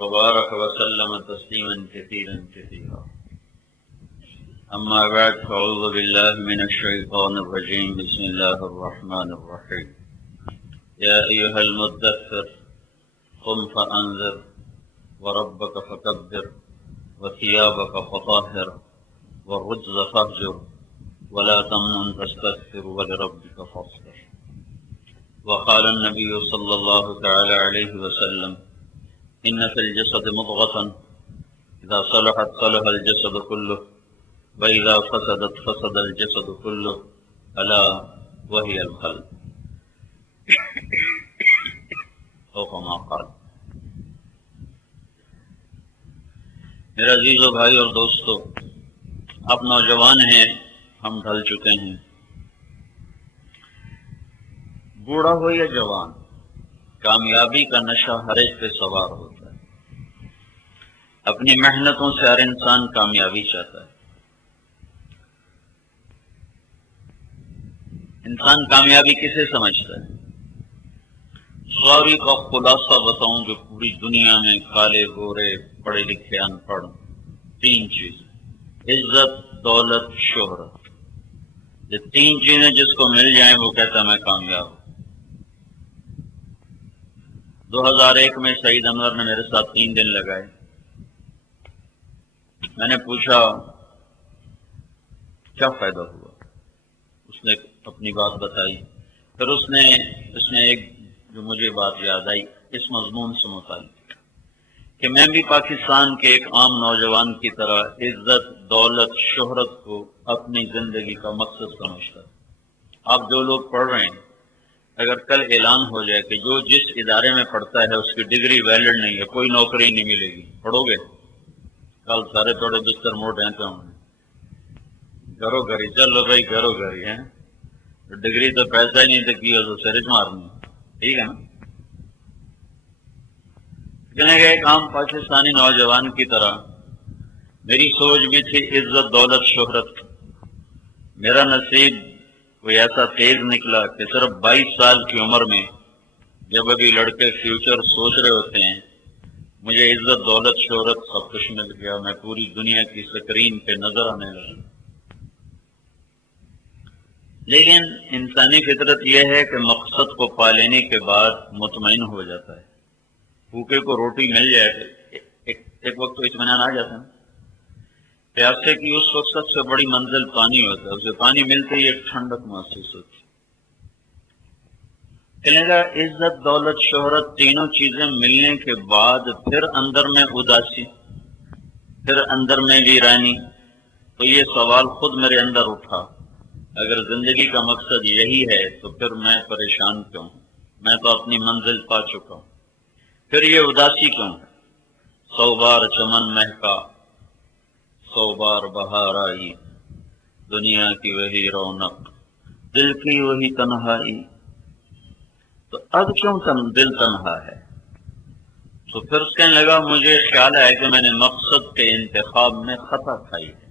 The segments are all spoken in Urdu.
وبارك وسلم تسليما كثيرا كثيرا. أما بعد فأعوذ بالله من الشيطان الرجيم. بسم الله الرحمن الرحيم. يا أيها المدثر قم فأنذر وربك فكبر وثيابك فطهر والرجز فاهجر ولا تمنن تستكثر ولربك فاصبر. وقال النبي صلى الله تعالى عليه وسلم إن في الجسد مضغة إذا صلحت صلح الجسد كله وإذا فسدت فسد الجسد كله ألا وهي القلب أو كما قال. میرے عزیزو بھائی اور دوستو، آپ نوجوان ہیں، ہم ڈھل چکے ہیں. بوڑھا ہو یا جوان، کامیابی کا نشہ ہر ایک پہ سوار ہوتا ہے. اپنی محنتوں سے ہر انسان کامیابی چاہتا ہے. انسان کامیابی کسے سمجھتا ہے؟ سوری کا خلاصہ بتاؤں جو پوری دنیا میں کالے گورے پڑھے لکھے ان پڑھ، تین چیزیں: عزت، دولت، شہرت. یہ تین چیزیں جس کو مل جائیں وہ کہتا ہے میں کامیاب ہوں. 2001 میں سعید انور نے میرے ساتھ 3 دن لگائے. میں نے پوچھا کیا فائدہ ہوا؟ اس نے اپنی بات بتائی. پھر اس نے ایک جو مجھے بات یاد آئی اس مضمون سے متعلق کہ میں بھی پاکستان کے ایک عام نوجوان کی طرح عزت، دولت، شہرت کو اپنی زندگی کا مقصد سمجھتا. آپ جو لوگ پڑھ رہے ہیں، اگر کل اعلان ہو جائے کہ جو جس ادارے میں پڑھتا ہے اس کی ڈگری ویلڈ نہیں ہے، کوئی نوکری نہیں ملے گی، پڑھو گے؟ کل سارے تھوڑے بستر موٹ ہیں تو گھرو گھری چلو بھائی، گھرو گھری ہیں. ڈگری تو پیسہ ہی نہیں تو کی ہو تو سرج مارنی، ٹھیک ہے نا؟ کہنے گئے ایک عام پاکستانی نوجوان کی طرح میری سوچ بھی تھی عزت، دولت، شہرت. میرا نصیب کوئی ایسا تیز نکلا کہ صرف 22 سال کی عمر میں، جب ابھی لڑکے فیوچر سوچ رہے ہوتے ہیں، مجھے عزت، دولت، شہرت سب کچھ مل گیا. میں پوری دنیا کی سکرین پہ نظر آنے لگا. لیکن انسانی فطرت یہ ہے کہ مقصد کو پا لینے کے بعد مطمئن ہو جاتا ہے. بھوکے کو روٹی مل جائے تو ایک وقت تو اطمینان آ جاتا ہے. پیاسے کی اس وقت سب سے بڑی منزل پانی ہوتا ہے. اسے پانی ملتے ہی ایک ٹھنڈک محسوس ہوتی ہے. کہنے کا عزت، دولت، شہرت تینوں چیزیں ملنے کے بعد پھر اندر میں اداسی، پھر اندر میں ویرانی. تو یہ سوال خود میرے اندر اٹھا، اگر زندگی کا مقصد یہی ہے تو پھر میں پریشان کیوں ہوں؟ میں تو اپنی منزل پا چکا ہوں، پھر یہ اداسی کیوں ہے؟ 100 بار چمن مہکا، 100 بار بہار آئی، دنیا کی وہی رونق، دل کی وہی تنہائی. تو اب کیوں دل تنہا ہے؟ تو پھر اس کہنے لگا مجھے خیال ہے کہ میں نے مقصد کے انتخاب میں خطا کھائی ہے.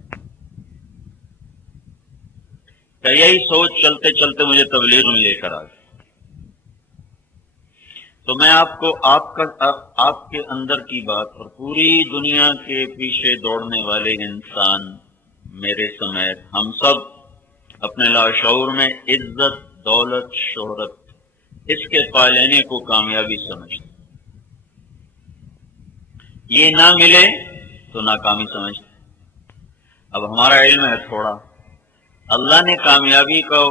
کہ یہی سوچ چلتے چلتے مجھے تبلیغ میں لے کر آ گئی. تو میں آپ کو آپ کے اندر کی بات اور پوری دنیا کے پیچھے دوڑنے والے انسان میرے سمیت ہم سب اپنے لاشعور میں عزت، دولت، شہرت اس کے پا لینے کو کامیابی سمجھتے. یہ نہ ملے تو ناکامی سمجھتے. اب ہمارا علم ہے تھوڑا. اللہ نے کامیابی کو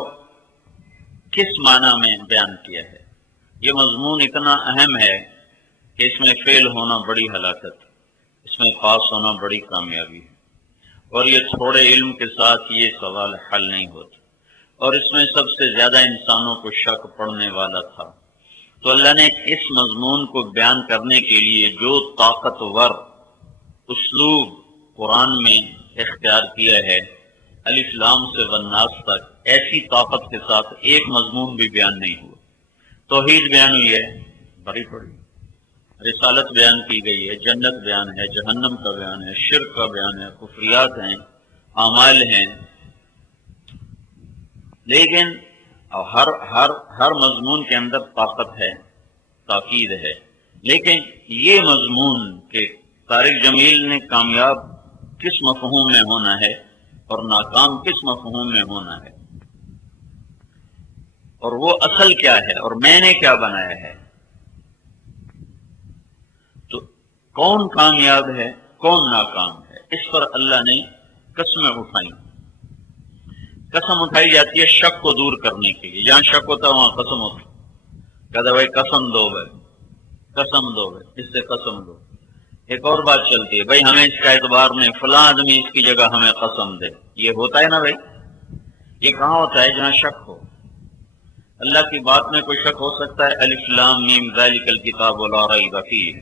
کس معنی میں بیان کیا ہے؟ یہ مضمون اتنا اہم ہے کہ اس میں فیل ہونا بڑی ہلاکت، اس میں پاس ہونا بڑی کامیابی ہے. اور یہ تھوڑے علم کے ساتھ یہ سوال حل نہیں ہوتا. اور اس میں سب سے زیادہ انسانوں کو شک پڑنے والا تھا. تو اللہ نے اس مضمون کو بیان کرنے کے لیے جو طاقتور اسلوب قرآن میں اختیار کیا ہے، الف لام سے والناس تک، ایسی طاقت کے ساتھ ایک مضمون بھی بیان نہیں ہوا. توحید بیان ہوئی ہے، بڑی بڑی رسالت بیان کی گئی ہے، جنت بیان ہے، جہنم کا بیان ہے، شرک کا بیان ہے، کفریات ہیں، اعمال ہیں. لیکن ہر مضمون کے اندر طاقت ہے، تاکید ہے. لیکن یہ مضمون کہ طارق جمیل نے کامیاب کس مفہوم میں ہونا ہے اور ناکام کس مفہوم میں ہونا ہے، اور وہ اصل کیا ہے اور میں نے کیا بنایا ہے، تو کون کامیاب ہے کون ناکام ہے، اس پر اللہ نے قسمیں اٹھائی۔ قسم اٹھائی جاتی ہے شک کو دور کرنے کے لیے، جہاں شک ہوتا ہے وہاں قسم ہوتی، کہتا بھائی قسم دو، بھائی قسم دو، بھائی اس سے قسم دو۔ ایک اور بات چلتی ہے، بھائی ہمیں اس کا اعتبار نہیں، فلاں آدمی اس کی جگہ ہمیں قسم دے، یہ ہوتا ہے نا بھائی، یہ کہاں ہوتا ہے؟ جہاں شک ہو۔ اللہ کی بات میں کوئی شک ہو سکتا ہے؟ الف لام میم ذالک الکتاب لا ریب فیہ،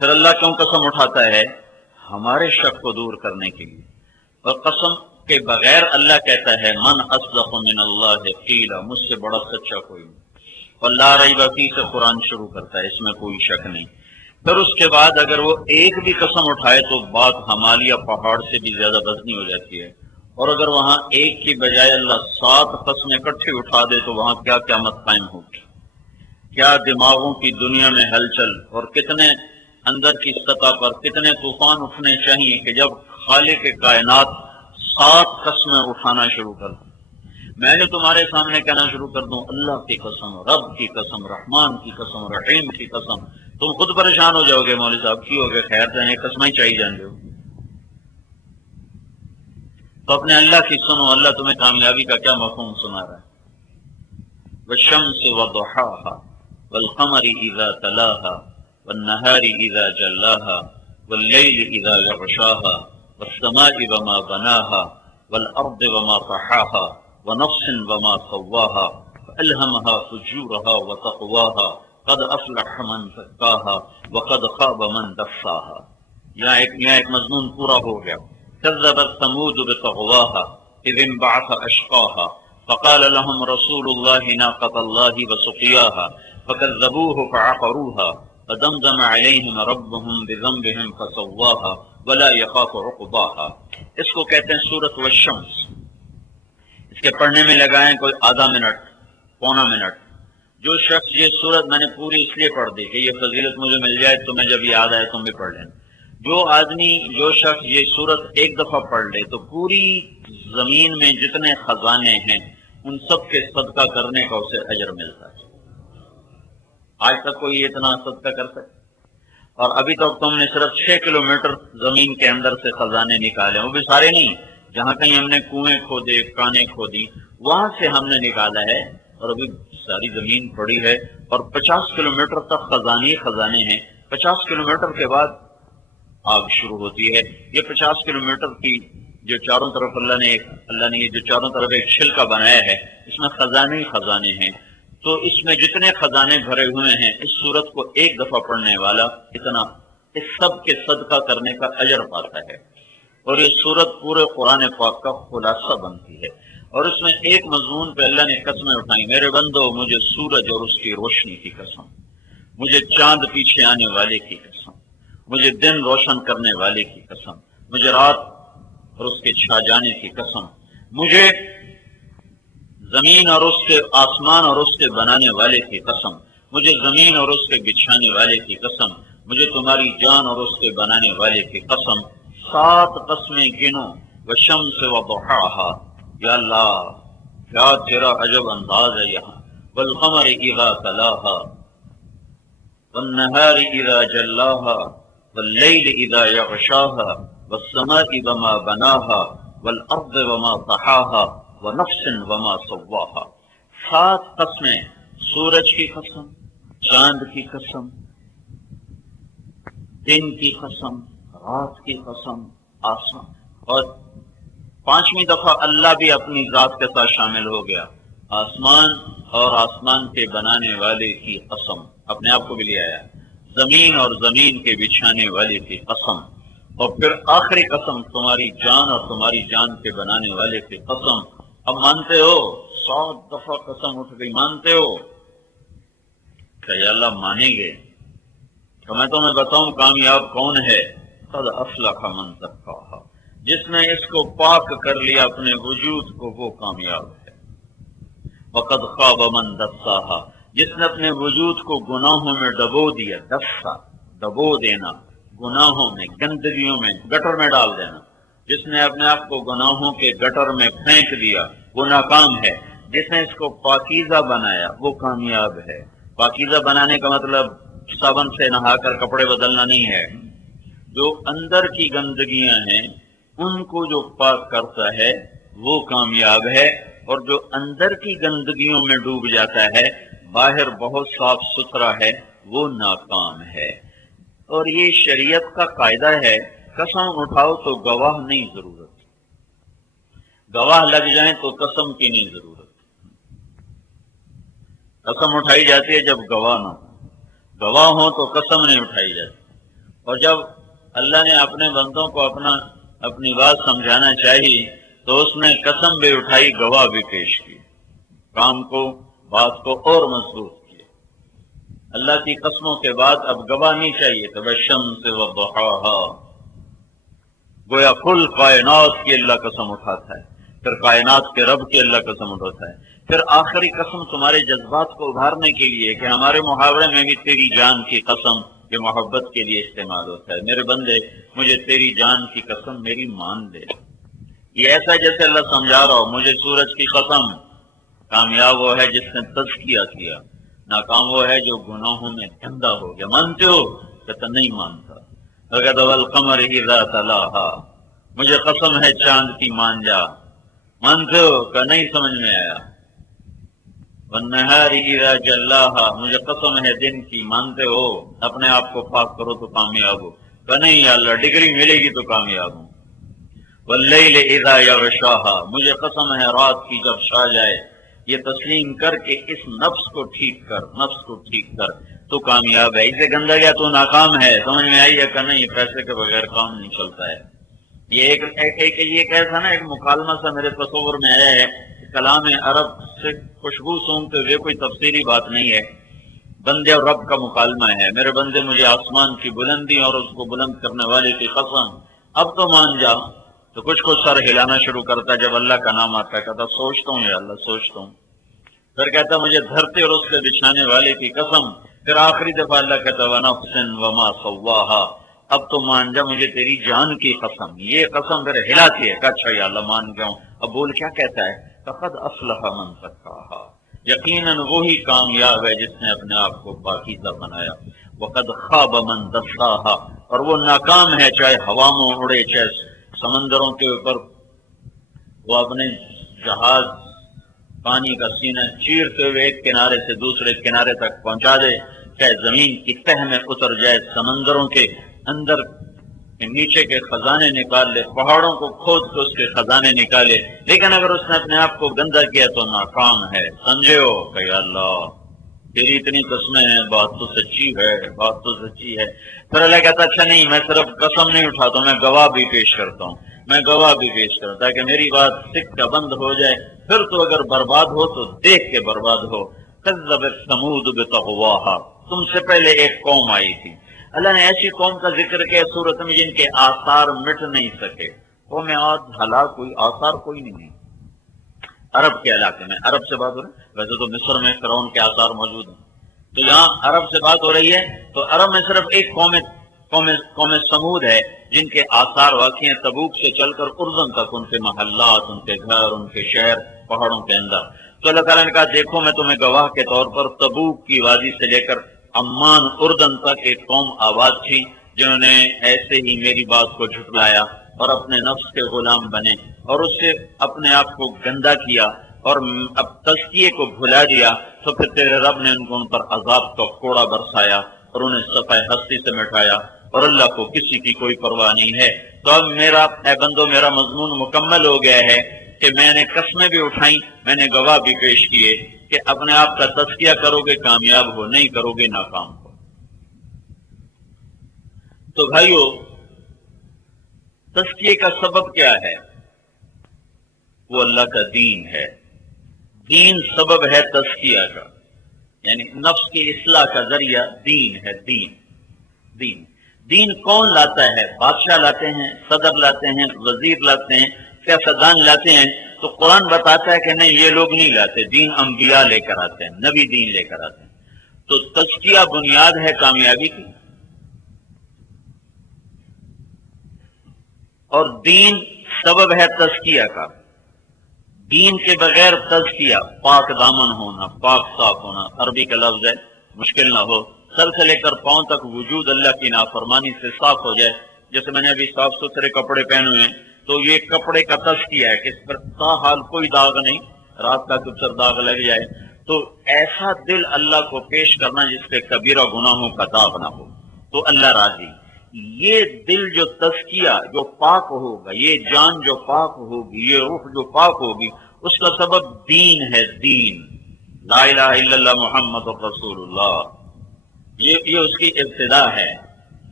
پھر اللہ کیوں قسم اٹھاتا ہے؟ ہمارے شک کو دور کرنے کے لیے۔ اور قسم کے بغیر اللہ کہتا ہے من اصدق من اللہ قیلا، مجھ سے بڑا سچا کوئی نہیں، اور لا ریب فیہ سے قرآن شروع کرتا ہے، اس میں کوئی شک نہیں۔ پھر اس کے بعد اگر وہ ایک بھی قسم اٹھائے تو بات ہمالیہ پہاڑ سے بھی زیادہ وزنی ہو جاتی ہے، اور اگر وہاں ایک کی بجائے اللہ 7 قسمیں اکٹھی اٹھا دے تو وہاں کیا قیامت قائم ہوگی، کیا دماغوں کی دنیا میں ہلچل، اور کتنے اندر کی سطح پر کتنے طوفان اٹھنے چاہیے کہ جب خالق کائنات 7 قسمیں اٹھانا شروع کر دیں۔ میں نے تمہارے سامنے کہنا شروع کر دوں اللہ کی قسم، رب کی قسم، رحمان کی قسم، رحیم کی قسم، تم خود پریشان ہو جاؤ گے، مولوی صاحب کی ہو گئے، خیر دینے قسمیں چاہیے جان دو۔ تو اپنے اللہ کی سنو، اللہ تمہیں کامیابی کا کیا مفہوم سنا رہا ہے۔ والشمس وضحاها والقمر اذا تلاها والنهار اذا جلاها والليل اذا يغشاها والسماء وما بناها والارض وما طحاها ونفس وما سواها فألهمها فجورها وتقواها قد افلح من زکاها وقد خاب من دساها۔ یہاں ایک مضمون پورا ہو گیا۔ كذبت ثمود بطغواها اذ انبعث اشقاها فقال لهم رسول الله ناقة الله وسقياها فكذبوه فعقروها فدمدم عليهم ربهم بذنبهم فسواها ولا يخاف عقباها۔ اس کو کہتے ہیں سورۃ والشمس۔ اس کے پڑھنے میں لگائیں کوئی آدھا منٹ، پونا منٹ۔ جو شخص یہ سورت میں نے پوری اس لیے پڑھ دی کہ یہ فضیلت مجھے مل جائے، تمہیں جب یاد آئے تم بھی پڑھ لینا۔ جو شخص یہ سورت ایک دفعہ پڑھ لے تو پوری زمین میں جتنے خزانے ہیں ان سب کے صدقہ کرنے کا اسے اجر ملتا ہے۔ آج تک کوئی اتنا صدقہ کر سکتا؟ اور ابھی تک تم نے صرف 6 کلومیٹر زمین کے اندر سے خزانے نکالے، وہ بھی سارے نہیں، جہاں کہیں ہم نے کنویں کھودے، کانیں کھودی، وہاں سے ہم نے نکالا ہے، اور ابھی ساری زمین پڑی ہے، اور 50 کلومیٹر تک خزانے ہیں۔ 50 کلومیٹر کے بعد آگ شروع ہوتی ہے۔ یہ 50 کلومیٹر کی جو چاروں طرف اللہ نے یہ جو چاروں طرف ایک چھلکا بنایا ہے، اس میں خزانے ہیں، تو اس میں جتنے خزانے بھرے ہوئے ہیں، اس سورت کو ایک دفعہ پڑھنے والا اتنا اس سب کے صدقہ کرنے کا اجر پاتا ہے۔ اور یہ سورت پورے قرآن پاک کا خلاصہ بنتی ہے، اور اس میں ایک مضمون پہ اللہ نے قسمیں اٹھائیں، میرے بندو مجھے سورج اور اس کی روشنی کی قسم، مجھے چاند پیچھے آنے والے کی قسم، مجھے دن روشن کرنے والے کی قسم، مجھے رات اور اس کے چھا جانے کی قسم، مجھے زمین اور اس کے آسمان اور اس کے بنانے والے کی قسم، مجھے زمین اور اس کے بچھانے والے کی قسم، مجھے تمہاری جان اور اس کے بنانے والے کی قسم۔ 7 قسمیں گنو، والشمس وضحاها، یا اللہ کیا تیرا عجب انداز ہے یہاں، والقمر اذا تلاها والنهار اذا جلاها واللیل اذا یغشاها والسماء وما بناها والارض وما طحاها ونفس وما سواها۔ 7 قسمیں، سورج کی قسم، چاند کی قسم، دن کی قسم، رات کی قسم، آسمان، اور 5ویں دفعہ اللہ بھی اپنی ذات کے ساتھ شامل ہو گیا، آسمان اور آسمان کے بنانے والے کی قسم، اپنے آپ کو بھی لے آیا، زمین اور زمین کے بچھانے والے کی قسم، اور پھر آخری قسم تمہاری جان اور تمہاری جان کے بنانے والے کی قسم۔ اب مانتے ہو 7 دفعہ قسم اٹھ گئی، مانتے ہو کہ یا اللہ مانیں گے؟ تو میں تمہیں بتاؤں کامیاب کون ہے؟ قد افلح من زکاها، جس نے اس کو پاک کر لیا اپنے وجود کو، وہ کامیاب ہے۔ وقد خاب من دساها، جس نے اپنے وجود کو گناہوں میں ڈبو دیا، ڈبو دینا، گناہوں میں، گندگیوں میں، گٹر میں ڈال دینا، جس نے اپنے آپ کو گناہوں کے گٹر میں پھینک دیا وہ ناکام ہے۔ جس نے اس کو پاکیزہ بنایا وہ کامیاب ہے۔ پاکیزہ بنانے کا مطلب صابن سے نہا کر کپڑے بدلنا نہیں ہے، جو اندر کی گندگیاں ہیں ان کو جو پاک کرتا ہے وہ کامیاب ہے، اور جو اندر کی گندگیوں میں ڈوب جاتا ہے، باہر بہت صاف ستھرا ہے، وہ ناکام ہے۔ اور یہ شریعت کا قاعدہ ہے، قسم اٹھاؤ تو گواہ نہیں ضرورت، گواہ لگ جائیں تو قسم کی نہیں ضرورت۔ قسم اٹھائی جاتی ہے جب گواہ نہ ہو، گواہ ہو تو قسم نہیں اٹھائی جاتی۔ اور جب اللہ نے اپنے بندوں کو اپنی بات سمجھانا چاہی تو اس نے قسم بھی اٹھائی، گواہ بھی پیش کی، کام کو، بات کو اور مضبوط کیا۔ اللہ کی قسموں کے بعد اب گواہ نہیں چاہیے۔ والشمس وضحاہا، گویا کل کائنات کی اللہ قسم اٹھاتا ہے، پھر کائنات کے رب کی اللہ قسم اٹھاتا ہے، پھر آخری قسم تمہارے جذبات کو ابھارنے کے لیے کہ ہمارے محاورے میں بھی تیری جان کی قسم یہ محبت کے لیے استعمال ہوتا ہے۔ میرے بندے مجھے تیری جان کی قسم میری مان دے۔ یہ ایسا جیسے اللہ سمجھا رہا ہو، مجھے سورج کی قسم، کامیاب وہ ہے جس نے تزکیہ کیا، ناکام وہ ہے جو گناہوں میں گندا ہو گیا۔ مانتے ہو؟ کہتا نہیں مانتا۔ والقمر اذا تلاہا، مجھے قسم ہے چاند کی، مان جا۔ مانتے ہو؟ کہ نہیں سمجھ میں آیا۔ والنہار اذا جلاہا، مجھے قسم ہے دن کی، مانتے ہو؟ اپنے آپ کو پاک کرو تو کامیاب ہو۔ کہ نہیں یا اللہ، ڈگری ملے گی تو کامیاب ہوں۔ واللیل اذا یغشاہا، مجھے قسم ہے رات کی جب چھا جائے، یہ تسلیم کر کے اس نفس کو ٹھیک کر، نفس کو ٹھیک کر تو کامیاب ہے۔ اسے گندا گیا تو ناکام ہے۔ سمجھ میں آئی ہے کہ نہیں؟ پیسے کے بغیر کام نہیں چلتا ہے۔ یہ ایک ایسا نا ایک مکالمہ سا میرے تصور میں آیا ہے، کلام عرب سے خوشبو سونگتے ہوئے، کوئی تفسیری بات نہیں ہے، بندے اور رب کا مکالمہ ہے۔ میرے بندے مجھے آسمان کی بلندی اور اس کو بلند کرنے والے کی قسم، اب تو مان جا۔ تو کچھ سر ہلانا شروع کرتا جب اللہ کا نام آتا ہے، کہتا سوچتا ہوں یا اللہ، سوچتا ہوں۔ پھر کہتا مجھے دھرتی اور اس کے بچھانے والے کی قسم۔ پھر آخری دفعہ اللہ کہتا وَنَفْسٍ وَمَا سَوَّاهَا، اب تو مان جا مجھے تیری جان کی قسم۔ یہ قسم پھر ہلاتی ہے کہ اچھا یا اللہ مان گیا ہوں۔ اب بول کیا کہتا ہے؟ فَقَدْ أَفْلَحَ مَنْ زَكَّاهَا، یقیناً وہی کامیاب ہے جس نے اپنے آپ کو پاکیزہ بنایا۔ وَقَدْ خَابَ مَنْ دَسَّاهَا، اور وہ ناکام ہے چاہے ہوا میں اڑے، چاہے سمندروں کے اوپر وہ اپنے جہاز پانی کا سینہ چیرتے ہوئے ایک کنارے سے دوسرے کنارے تک پہنچا دے، چاہے زمین کی تہ میں اتر جائے، سمندروں کے اندر کے نیچے کے خزانے نکال لے، پہاڑوں کو کھود کے اس کے خزانے نکالے، لیکن اگر اس نے اپنے آپ کو گندا کیا تو ناکام ہے۔ سمجھے ہو کہ یا اللہ تیری اتنی قسمیں ہیں، بات تو سچی ہے، بات تو سچی ہے۔ پھر اللہ کہتا اچھا نہیں، میں صرف قسم نہیں اٹھاتا، میں گواہ بھی پیش کرتا ہوں، میں گواہ بھی پیش کرتا تاکہ میری بات سکہ بند ہو جائے۔ پھر تو اگر برباد ہو تو دیکھ کے برباد ہو۔ کذبت ثمود بطغواہا، تم سے پہلے ایک قوم آئی تھی۔ اللہ نے ایسی قوم کا ذکر کیا سورت میں جن کے آثار مٹ نہیں سکے۔ قوم عاد ہلاک ہوئی، آثار کوئی نہیں، عرب کے علاقے میں۔ عرب سے بات ہو رہی ہے، ویسے تو مصر میں فرعون کے آثار موجود ہیں، تو یہاں عرب سے بات ہو رہی ہے۔ تو عرب میں صرف ایک قوم سمود ہے جن کے آثار واقع ہیں تبوک سے چل کر اردن تک، ان کے محلات، ان کے گھر، ان کے شہر پہاڑوں کے اندر۔ تو اللہ تعالیٰ نے کہا دیکھو میں تمہیں گواہ کے طور پر تبوک کی وادی سے لے کر عمان اردن تک ایک قوم آباد تھی جنہوں نے ایسے ہی میری بات کو جھٹلایا اور اپنے نفس کے غلام بنے اور اس سے اپنے آپ کو گندا کیا اور اب تزکیے کو بھلا دیا۔ تو پھر تیرے رب نے ان پر عذاب کا کوڑا برسایا اور انہیں صفحہ ہستی سے مٹایا، اور اللہ کو کسی کی کوئی پرواہ نہیں ہے۔ تو اب اے بندو میرا مضمون مکمل ہو گیا ہے کہ میں نے قسمیں بھی اٹھائیں، میں نے گواہ بھی پیش کیے کہ اپنے آپ کا تزکیہ کرو گے کامیاب ہو، نہیں کرو گے ناکام ہو۔ تو بھائیو تزکیے کا سبب کیا ہے؟ وہ اللہ کا دین ہے۔ دین سبب ہے تزکیہ کا، یعنی نفس کی اصلاح کا ذریعہ دین ہے۔ دین کون لاتا ہے؟ بادشاہ لاتے ہیں، صدر لاتے ہیں، وزیر لاتے ہیں، سیاستدان لاتے ہیں، تو قرآن بتاتا ہے کہ نہیں، یہ لوگ نہیں لاتے، دین انبیاء لے کر آتے ہیں، نبی دین لے کر آتے ہیں۔ تو تزکیہ بنیاد ہے کامیابی کی، اور دین سبب ہے تزکیہ کا۔ دین کے بغیر تزکیہ، پاک دامن ہونا، پاک صاف ہونا، عربی کا لفظ ہے، مشکل نہ ہو، سر سے لے کر پاؤں تک وجود اللہ کی نافرمانی سے صاف ہو جائے۔ جیسے میں نے ابھی صاف ستھرے کپڑے پہنے ہوئے ہیں، تو یہ کپڑے کا تزکیہ ہے کہ اس پر تاحال کوئی داغ نہیں، رات کا کچھ داغ لگ جائے، تو ایسا دل اللہ کو پیش کرنا جس پہ کبیرہ گناہوں کا داغ نہ ہو، تو اللہ راضی۔ یہ دل جو تزکیہ، جو پاک ہوگا، یہ جان جو پاک ہوگی، یہ روح جو پاک ہوگی، اس کا سبب دین ہے، دین، لا الہ الا اللہ محمد رسول اللہ، یہ اس کی ابتدا ہے،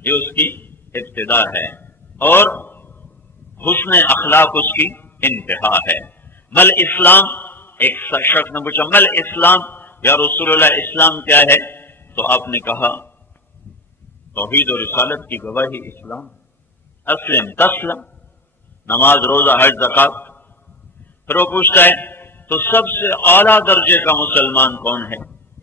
یہ اس کی ابتدا ہے، اور حسن اخلاق اس کی انتہا ہے۔ مل اسلام، ایک شخص نے پوچھا مل اسلام یا رسول اللہ، اسلام کیا ہے؟ تو آپ نے کہا توحید و رسالت کی گواہی اسلام، اسلم تسلم، نماز روزہ حج زکات۔ پھر وہ پوچھتا ہے تو سب سے اعلیٰ درجے کا مسلمان کون ہے؟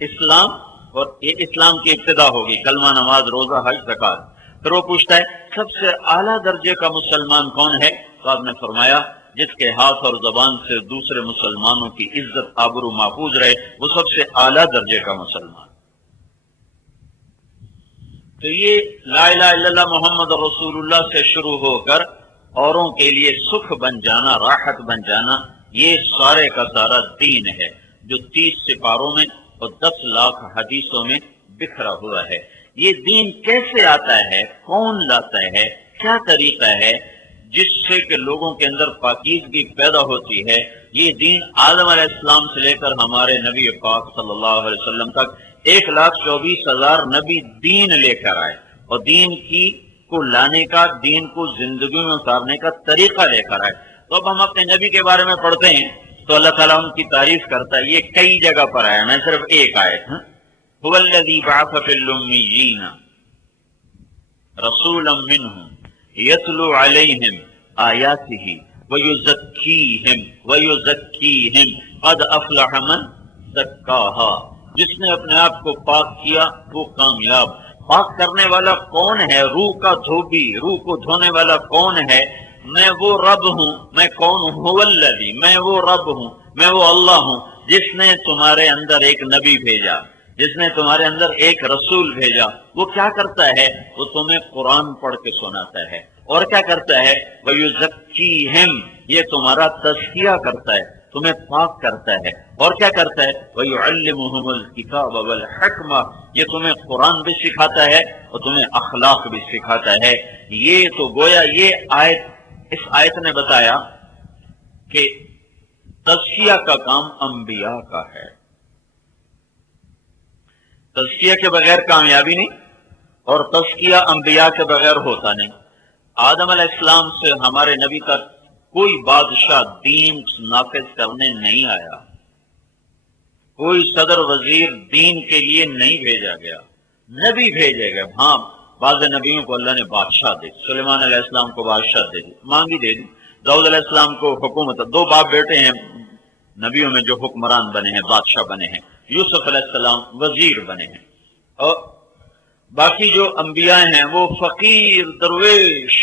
اسلام، اور یہ اسلام کی ابتدا ہوگی، کلمہ نماز روزہ حج زکات۔ پھر وہ پوچھتا ہے سب سے اعلیٰ درجے کا مسلمان کون ہے؟ تو آپ نے فرمایا جس کے ہاتھ اور زبان سے دوسرے مسلمانوں کی عزت آبرو محفوظ رہے، وہ سب سے اعلیٰ درجے کا مسلمان۔ تو یہ لا الہ الا اللہ محمد رسول اللہ سے شروع ہو کر اوروں کے لیے سکھ بن جانا، راحت بن جانا، یہ سارے کا سارا دین ہے، جو 30 سپاروں میں اور 10 لاکھ حدیثوں میں بکھرا ہوا ہے۔ یہ دین کیسے آتا ہے، کون لاتا ہے، کیا طریقہ ہے جس سے کہ لوگوں کے اندر پاکیزگی پیدا ہوتی ہے؟ یہ دین آدم علیہ السلام سے لے کر ہمارے نبی پاک صلی اللہ علیہ وسلم تک 1,24,000 نبی دین لے کر آئے، اور دین کو لانے کا، دین کو زندگی میں اتارنے کا طریقہ لے کر آئے۔ تو اب ہم اپنے نبی کے بارے میں پڑھتے ہیں تو اللہ تعالیٰ ان کی تعریف کرتا ہے، یہ کئی جگہ پر آیا، میں صرف ایک آیت ہوں، هو الذی بعث فی الامیین رسولا منہم یتلو علیہم آیاتہ ویزکیہم قد افلح من زکاہا۔ جس نے اپنے آپ کو پاک کیا وہ کامیاب۔ پاک کرنے والا کون ہے؟ روح کا دھوبی، روح کو دھونے والا کون ہے؟ میں وہ رب ہوں۔ میں کون ہوں؟ هو الذی، میں وہ رب ہوں، میں وہ اللہ ہوں جس نے تمہارے اندر ایک نبی بھیجا، جس نے تمہارے اندر ایک رسول بھیجا۔ وہ کیا کرتا ہے؟ وہ تمہیں قرآن پڑھ کے سناتا ہے، اور کیا کرتا ہے؟ وَيُزَكِّيهِمْ، یہ تمہارا تزکیہ کرتا ہے، تمہیں پاک کرتا ہے، اور کیا کرتا ہے؟ وَيُعَلِّمُهُمُ الْكِتَابَ وَالْحِكْمَةَ، یہ تمہیں قرآن بھی سکھاتا ہے اور تمہیں اخلاق بھی سکھاتا ہے۔ یہ تو گویا یہ آیت، اس آیت نے بتایا کہ تزکیہ کا کام انبیاء کا ہے، تزکیہ کے بغیر کامیابی نہیں، اور تزکیہ انبیاء کے بغیر ہوتا نہیں۔ آدم علیہ السلام سے ہمارے نبی تک کوئی بادشاہ دین نافذ کرنے نہیں آیا، کوئی صدر وزیر دین کے لیے نہیں بھیجا گیا، نبی بھیجے گئے۔ ہاں، بعض نبیوں کو اللہ نے بادشاہ دے، سلیمان علیہ السلام کو بادشاہ دے دی، مانگی دے دی، داؤد علیہ السلام کو حکومت، 2 باپ بیٹے ہیں نبیوں میں جو حکمران بنے ہیں، بادشاہ بنے ہیں، یوسف علیہ السلام وزیر بنے ہیں، اور باقی جو انبیاء ہیں وہ فقیر درویش۔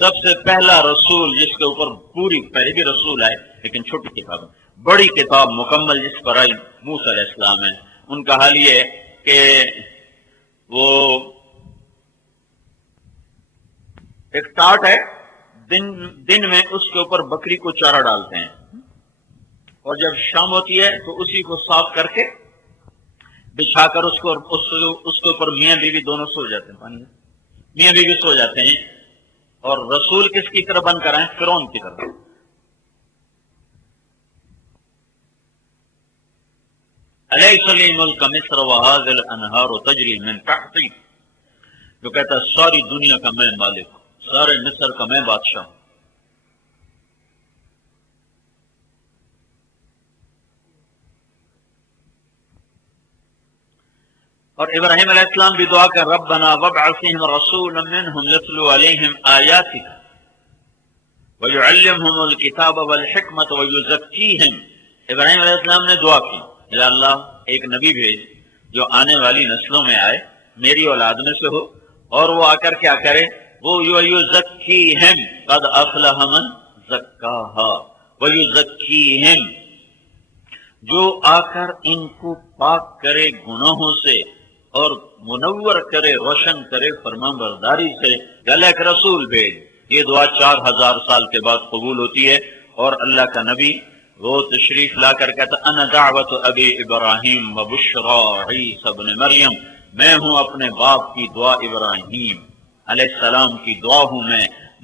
سب سے پہلا رسول جس کے اوپر پوری، پہلے بھی رسول آئے لیکن چھوٹی کتاب، بڑی کتاب مکمل جس پر آئی موسیٰ علیہ السلام ہے، ان کا حال یہ ہے کہ وہ ایک ٹاٹ ہے، دن میں اس کے اوپر بکری کو چارہ ڈالتے ہیں، اور جب شام ہوتی ہے تو اسی کو صاف کر کے بچھا کر اس کے اوپر میاں بیوی دونوں سو جاتے ہیں، پانی میاں بیوی سو جاتے ہیں، اور رسول کس کی طرح بن کر آئے؟ فرعون کی طرح۔ الیس لی ملک مصر وہذہ الانہار تجری من تحتی، جو کہتا ہے ساری دنیا کا میں مالک ہوں، سارے مصر کا میں بادشاہ ہوں۔ اور ابراہیم علیہ السلام بھی دعا کر ربنا وابعث فیہم رسولا منہم یتلو علیہم آیاتک، وَيُعَلِّمْهُمُ الْكِتَابَ وَالْحِكْمَةَ وَيُزَكِّيهِمْ۔ ابراہیم علیہ السلام نے دعا کی، یا اللہ ایک نبی بھیج جو آنے والی نسلوں میں آئے، میری اولاد میں سے ہو، اور وہ آ کر کیا کرے، وہ وَيُزَكِّيهِمْ قَدْ أَفْلَحَ مَنْ زَكَّاهَا وَيُزَكِّيهِمْ، جو آ کر ان کو پاک کرے گناہوں سے اور منور کرے، روشن کرے فرمان برداری سے، کہ اللہ ایک رسول بھیج۔ یہ دعا 4000 سال کے بعد قبول ہوتی ہے، اور اللہ کا نبی وہ تشریف لا کر کہتا انا دعوت ابی ابراہیم و بشرا عیسی ابن مریم، میں ہوں اپنے باپ کی دعا ابراہیم علیہ السلام کی دعا ہوں،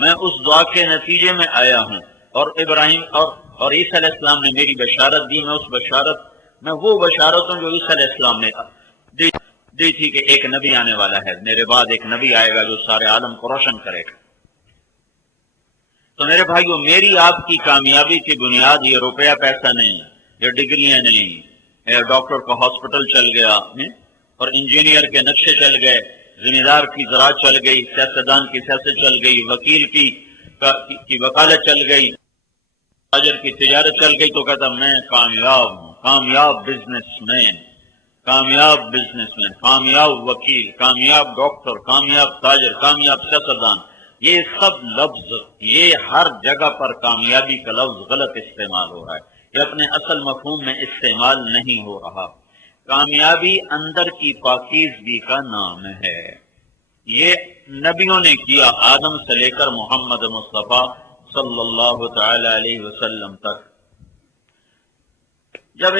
میں اس دعا کے نتیجے میں آیا ہوں، اور ابراہیم اور عیسی علیہ السلام نے میری بشارت دی، میں اس بشارت میں وہ بشارت ہوں جو عیسی علیہ السلام نے دی تھی کہ ایک نبی آنے والا ہے، میرے بعد ایک نبی آئے گا جو سارے عالم کو روشن کرے گا۔ تو میرے بھائیو، میری آپ کی کامیابی کی بنیاد یہ روپیہ پیسہ نہیں، یہ ڈگریاں نہیں، یہ ڈاکٹر کا ہاسپٹل چل گیا اور انجینئر کے نقشے چل گئے، زمیندار کی زراعت چل گئی، سیاستدان کی سیاست چل گئی، وکیل کی وکالت چل گئی، تاجر کی تجارت چل گئی، تو کہتا میں کامیاب ہوں، کامیاب بزنس مین، کامیاب وکیل، کامیاب ڈاکٹر، کامیاب تاجر، کامیاب سیاستدان۔ یہ سب لفظ، یہ ہر جگہ پر کامیابی کا لفظ غلط استعمال ہو رہا ہے، یہ اپنے اصل مفہوم میں استعمال نہیں ہو رہا۔ کامیابی اندر کی پاکیزگی کا نام ہے، یہ نبیوں نے کیا، آدم سے لے کر محمد مصطفیٰ صلی اللہ تعالی علیہ وسلم تک۔ جب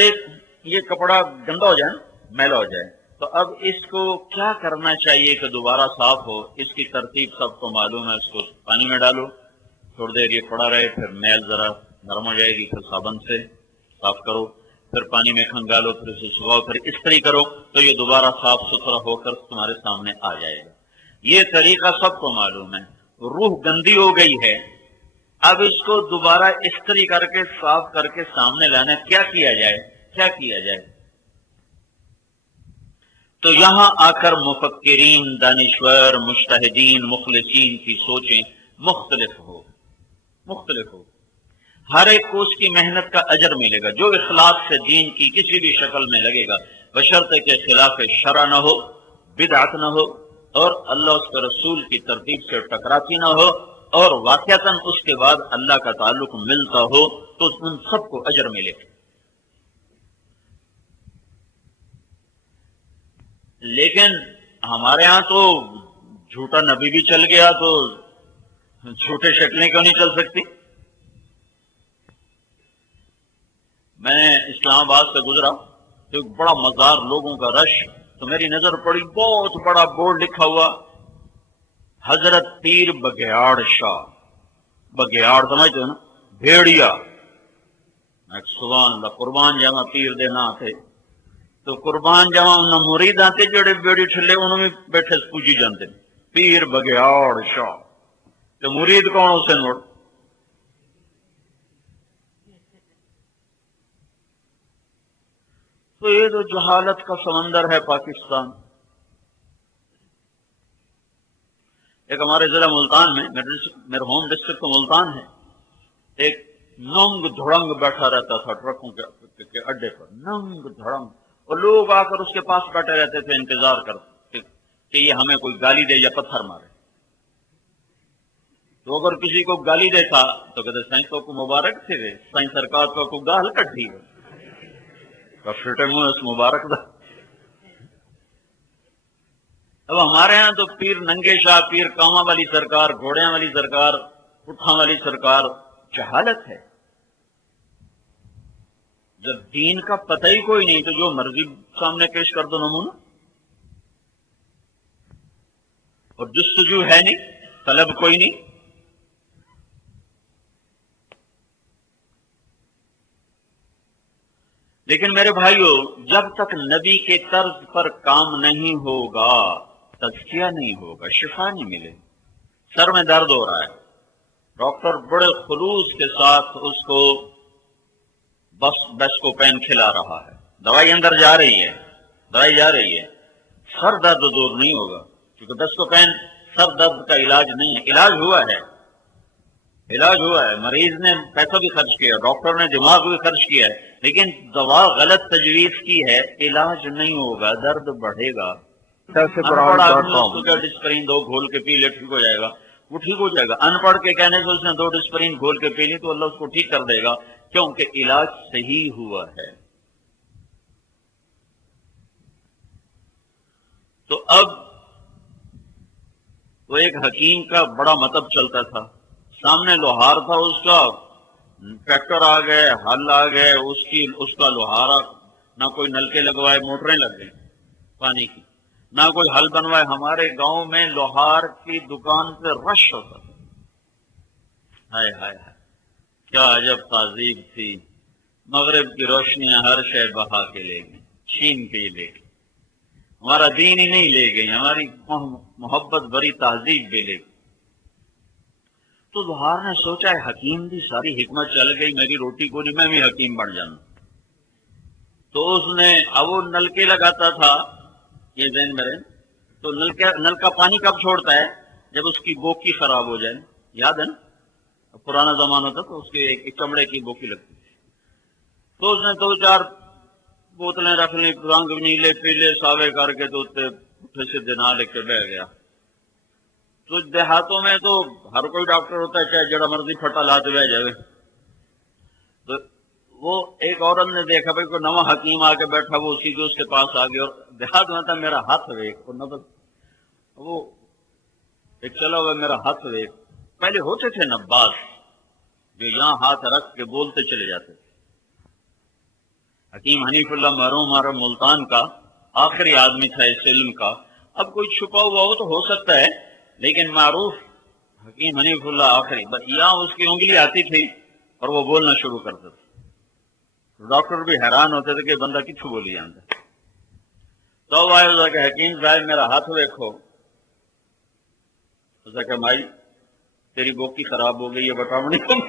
یہ کپڑا گندا ہو جائے، میلا ہو جائے، تو اب اس کو کیا کرنا چاہیے کہ دوبارہ صاف ہو؟ اس کی ترتیب سب کو معلوم ہے، اس کو پانی میں ڈالو، تھوڑی دیر یہ پڑا رہے، پھر میل ذرا نرم ہو جائے گی، پھر صابن سے صاف کرو، پھر پانی میں کھنگالو، پھر اسے سکھاؤ، پھر استری کرو، تو یہ دوبارہ صاف ستھرا ہو کر تمہارے سامنے آ جائے گا۔ یہ طریقہ سب کو معلوم ہے۔ روح گندی ہو گئی ہے، اب اس کو دوبارہ استری کر کے صاف کر کے سامنے لانا، کیا کیا جائے؟ تو یہاں آ کر مفکرین، دانشور، مجتہدین، مخلصین کی سوچیں مختلف ہو۔ ہر ایک کو اس کی محنت کا اجر ملے گا، جو اخلاص سے دین کی کسی بھی شکل میں لگے گا، بشرطے کہ خلاف شرع نہ ہو، بدعت نہ ہو، اور اللہ اس کے رسول کی ترتیب سے ٹکراتی نہ ہو، اور واقعتاً اس کے بعد اللہ کا تعلق ملتا ہو، تو ان سب کو اجر ملے گا۔ لیکن ہمارے ہاں تو جھوٹا نبی بھی چل گیا، تو جھوٹے شکلیں کیوں نہیں چل سکتی؟ میں اسلام آباد سے گزرا تو ایک بڑا مزار، لوگوں کا رش، تو میری نظر پڑی، بہت بڑا بورڈ لکھا ہوا حضرت پیر بگیاڑ شاہ۔ بگیاڑ سمجھتے ہو نا، بھیڑیا۔ سبحان اللہ، قربان جاوا پیر دے نا تھے، تو قربان جاوا انہاں مرید آتے جڑے بیڑی ٹھلے انہوں میں بیٹھے پوجی جانتے پیر بگیاڑ شاہ، تو مرید کون اسے نوڑ؟ تو یہ تو جہالت کا سمندر ہے پاکستان۔ ایک ہمارے ضلع ملتان میں، میرے ہوم ڈسٹرکٹ تو ملتان ہے، ایک ننگ دھڑنگ بیٹھا رہتا تھا ٹرکوں کے اڈے پر، ننگ دھڑنگ، اور لوگ آ کر اس کے پاس بیٹھے رہتے تھے، انتظار کرتے کہ یہ ہمیں کوئی گالی دے یا پتھر مارے۔ تو اگر کسی کو گالی دیتا تو کہتے سائیں کو مبارک تھے، سائیں سرکار کو گال کٹھی ہے، فٹے منہ اس مبارک دا۔ اب ہمارے ہاں تو پیر ننگے شاہ، پیر کاما والی سرکار، گھوڑیاں والی سرکار، پٹھاں والی سرکار، جہالت ہے۔ جب دین کا پتہ ہی کوئی نہیں تو جو مرضی سامنے پیش کر دو نمونہ، اور جستجو ہے نہیں، طلب کوئی نہیں۔ لیکن میرے بھائیو، جب تک نبی کے طرز پر کام نہیں ہوگا، تزکیہ نہیں ہوگا، شفا نہیں ملے۔ سر میں درد ہو رہا ہے، ڈاکٹر بڑے خلوص کے ساتھ اس کو بس کو پین کھلا رہا ہے، دوائی اندر جا رہی ہے، سر درد دور نہیں ہوگا، کیونکہ بس کو پین سر درد کا علاج نہیں ہے، علاج ہوا ہے، علاج ہوا ہے، مریض نے پیسہ بھی خرچ کیا، ڈاکٹر نے دماغ بھی خرچ کیا ہے، لیکن دوا غلط تجویز کی ہے، علاج نہیں ہوگا، درد بڑھے گا۔ ان پڑھ آدمی اس کو کیا ڈسپرین دو گھول کے پی لے ٹھیک ہو جائے گا، وہ ٹھیک ہو جائے گا۔ ان پڑھ کے کہنے سے اس نے 2 ڈسپرین گھول کے پی لی تو اللہ اس کو ٹھیک کر دے گا، کیونکہ علاج صحیح ہوا ہے۔ تو اب وہ ایک حکیم کا بڑا مطلب چلتا تھا، سامنے لوہار تھا، اس کا ٹریکٹر آ گئے، ہل آ گئے، اس کا لوہارا، نہ کوئی نلکے لگوائے، موٹریں لگ گئی پانی کی، نہ کوئی ہل بنوائے۔ ہمارے گاؤں میں لوہار کی دکان پہ رش ہوتا تھا، ہائے ہائے ہائے کیا عجب تہذیب تھی۔ مغرب کی روشنیاں ہر شے بہا کے لے گئی، چھین کے لے گئی، ہمارا دین ہی نہیں لے گئی، ہماری محبت بری تہذیب بھی لے گئی۔ تو لوہار نے سوچا ہے حکیم دی ساری حکمت چل گئی، میری روٹی کو نہیں، میں بھی حکیم بن جانا۔ تو اس نے اب وہ نلکے لگاتا تھا، یہ ذہن میں رہے، تو نلکا پانی کب چھوڑتا ہے؟ جب اس کی بوکی خراب ہو جائے، یاد ہے نا؟ پرانا زمانہ تھا تو اس کے ایک چمڑے کی بوکی لگتی تھی، تو اس نے 2-4 بوتلیں رکھ لی، رنگ نیلے پیلے ساوے کر کے، تو پٹھے سے دنا لے کے بہ گیا۔ تو دیہاتوں میں تو ہر کوئی ڈاکٹر ہوتا ہے، چاہے جڑا مرضی پھٹا لاتے بہ جائے۔ تو وہ ایک عورت نے دیکھا بھائی کوئی نواں حکیم آ کے بیٹھا، وہ اسی کو اس کے پاس آ گیا، اور دیہات میں تھا میرا ہاتھ ویک، وہ ایک چلا ہوا میرا ہاتھ ویک۔ پہلے ہوتے تھے نباز جو یہاں ہاتھ رکھ کے بولتے چلے جاتے تھے۔ حکیم حنیف اللہ مرحوم ہمارا ملتان کا آخری آدمی تھا اس علم کا۔ اب کوئی چھپا ہوا ہو تو ہو سکتا ہے، لیکن معروف حکیم حنیف اللہ آخری، یہاں اس کی انگلی آتی تھی اور وہ بولنا شروع کرتا تھا، ڈاکٹر بھی حیران ہوتے تھے کہ بندہ کچھ بولی جانتا ہے۔ تو آئے کہ حکیم صاحب میرا ہاتھ دیکھو، کہ بھائی تیری بوکی خراب ہو گئی ہے، بتاؤ نہیں۔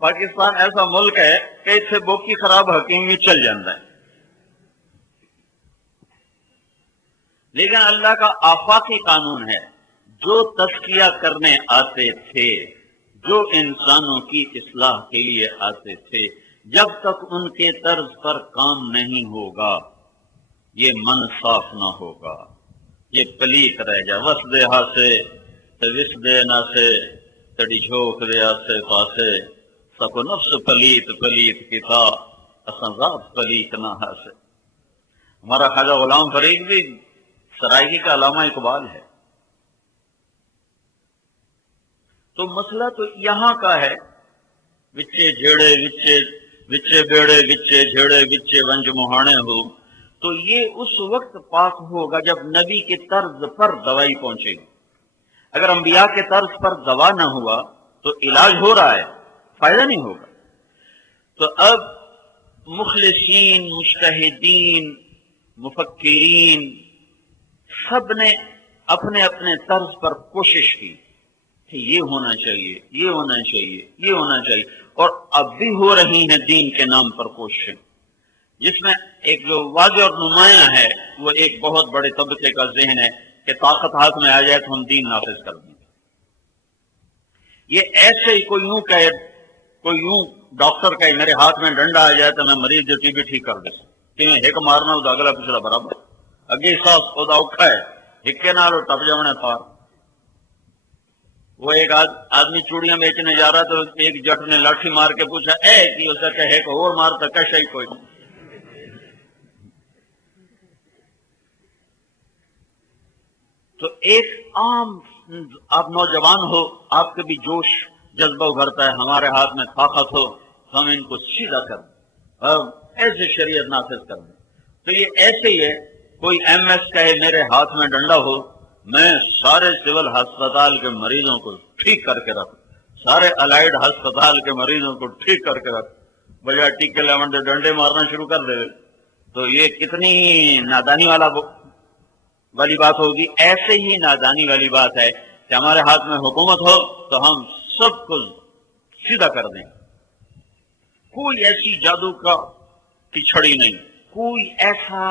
پاکستان ایسا ملک ہے کہ اسے بوکی خراب حکیم بھی چل جاتا ہے، لیکن اللہ کا آفاقی قانون ہے، جو تزکیہ کرنے آتے تھے، جو انسانوں کی اصلاح کے لیے آتے تھے، جب تک ان کے طرز پر کام نہیں ہوگا یہ من صاف نہ ہوگا، یہ پلیت رہ جائے۔ وس دے ہاسے وس دے نہ سے تڑی جھوک دے آسے پاسے، سکو نفس پلیت پلیت کتا اساں ذات پلیت نہ ہاسے۔ ہمارا خواجہ غلام فرید بھی سرائیکی کا علامہ اقبال ہے۔ تو مسئلہ تو یہاں کا ہے، وچے جھیڑے وچے بیڑے وچے جھیڑے وچے ونج مہانے ہو، تو یہ اس وقت پاک ہوگا جب نبی کے طرز پر دوائی پہنچے گی۔ اگر انبیاء کے طرز پر دوا نہ ہوا تو علاج ہو رہا ہے، فائدہ نہیں ہوگا۔ تو اب مخلصین، مجتہدین، مفکرین سب نے اپنے اپنے طرز پر کوشش کی کہ یہ ہونا چاہیے، یہ ہونا چاہیے، یہ ہونا چاہیے، اور اب بھی ہو رہی ہیں دین کے نام پر کوششیں، جس میں ایک جو واضح اور نمایاں ہے وہ ایک بہت بڑے طبقے کا ذہن ہے کہ طاقت ہاتھ میں آ جائے تو ہم دین نافذ کر دیں گے۔ یہ ایسے ہی کوئی یوں کہے، کوئی یوں ڈاکٹر کہے میرے ہاتھ میں ڈنڈا آ جائے تو میں مریض جو ٹی بی ٹھیک کر دے کہ میں ہک مارنا ہوں اگلا پچھلا برابر، اگے ساس خدا اوکھا ہے ہکے نال ٹپ جانا تھا۔ وہ ایک آدمی چوڑیاں بیچنے جا رہا تو ایک جٹ نے لاٹھی مار کے پوچھا اے کی اسے کہ ہک اور مارتا کیسا ہی کوئی۔ تو ایک عام آپ نوجوان ہو، آپ کے بھی جوش جذبہ ابھرتا ہے، ہمارے ہاتھ میں طاقت ہو تو ہم ان کو سیدھا کر دیں اور ایسے شریعت نافذ کر دیں۔ تو یہ ایسے ہی ہے، کوئی ایم ایس کہے میرے ہاتھ میں ڈنڈا ہو، میں سارے سول ہسپتال کے مریضوں کو ٹھیک کر کے رکھ، سارے الائیڈ ہسپتال کے مریضوں کو ٹھیک کر کے رکھ، بجائے ٹیکے لیونڈے ڈنڈے مارنا شروع کر دے، تو یہ کتنی نادانی والی بات ہوگی۔ ایسے ہی نادانی والی بات ہے کہ ہمارے ہاتھ میں حکومت ہو تو ہم سب کو سیدھا کر دیں، کوئی ایسی جادو کا پچھڑی نہیں، کوئی ایسا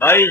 22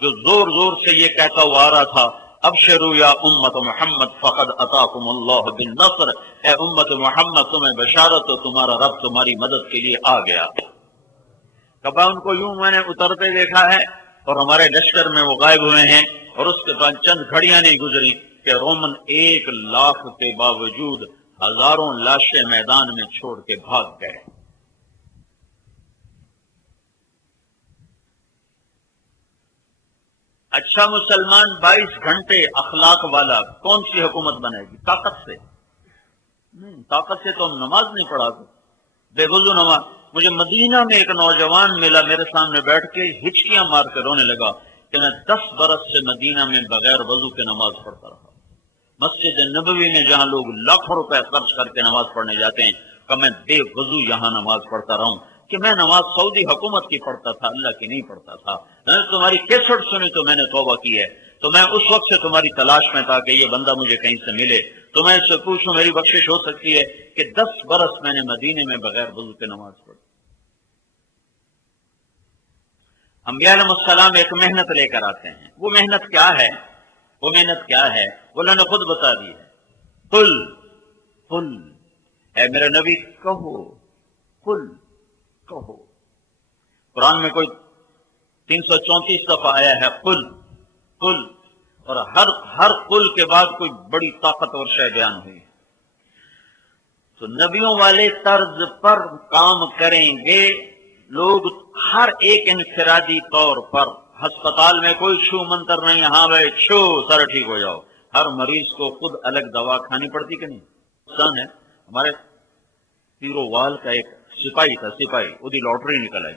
جو زور زور سے یہ کہتا ہوا آ رہا تھا، ابشروا یا امت محمد فقد اتاکم اللہ بالنصر، اے امت محمد تمہیں بشارت ہو، تمہارا رب تمہاری مدد کے لیے آ گیا۔ کبا ان کو یوں میں نے اترتے دیکھا ہے اور ہمارے لشکر میں وہ غائب ہوئے ہیں، اور اس کے بعد چند گھڑیاں نہیں گزری کہ رومن 1,00,000 کے باوجود ہزاروں لاشیں میدان میں چھوڑ کے بھاگ گئے۔ اچھا مسلمان 22 گھنٹے اخلاق والا کون سی حکومت بنے گی؟ طاقت سے نہیں، طاقت سے تو ہم نماز نہیں پڑھا سکتے، بے وضو نماز۔ مجھے مدینہ میں ایک نوجوان ملا، میرے سامنے بیٹھ کے ہچکیاں مار کے رونے لگا کہ میں 10 برس سے مدینہ میں بغیر وضو کے نماز پڑھتا رہا۔ مسجد نبوی میں جہاں لوگ لاکھوں روپے خرچ کر کے نماز پڑھنے جاتے ہیں، کہ میں بے وضو یہاں نماز پڑھتا رہا ہوں، کہ میں نماز سعودی حکومت کی پڑھتا تھا، اللہ کی نہیں پڑھتا تھا۔ میں نے تمہاری کیسٹ سنی تو میں نے توبہ کی ہے، تو میں اس وقت سے تمہاری تلاش میں تھا کہ یہ بندہ مجھے کہیں سے ملے، تو میں اس سے پوچھوں میری بخشش ہو سکتی ہے کہ 10 برس میں نے مدینے میں بغیر وضو کے نماز پڑھی۔ انبیاء علیہ السلام ایک محنت لے کر آتے ہیں، وہ محنت کیا ہے؟ وہ محنت کیا ہے؟ وہ اللہ نے خود بتا دی ہے، قل قل، اے میرے نبی کہو، قل کہو۔ قرآن میں کوئی 334 دفعہ آیا ہے قل قل، اور ہر قل کے بعد کوئی بڑی طاقتور شے بیان ہوئی۔ تو نبیوں والے طرز پر کام کریں گے لوگ، ہر ایک انفرادی طور پر۔ ہسپتال میں کوئی چھو منتر نہیں، ہاں بھائی چھو سر ٹھیک ہو جاؤ۔ ہر مریض کو خود الگ دوا کھانی پڑتی کہ نہیں؟ نقصان ہے۔ ہمارے پیرو وال کا ایک سپاہی تھا، سپاہی، وہ دی لاٹری نکل آئی،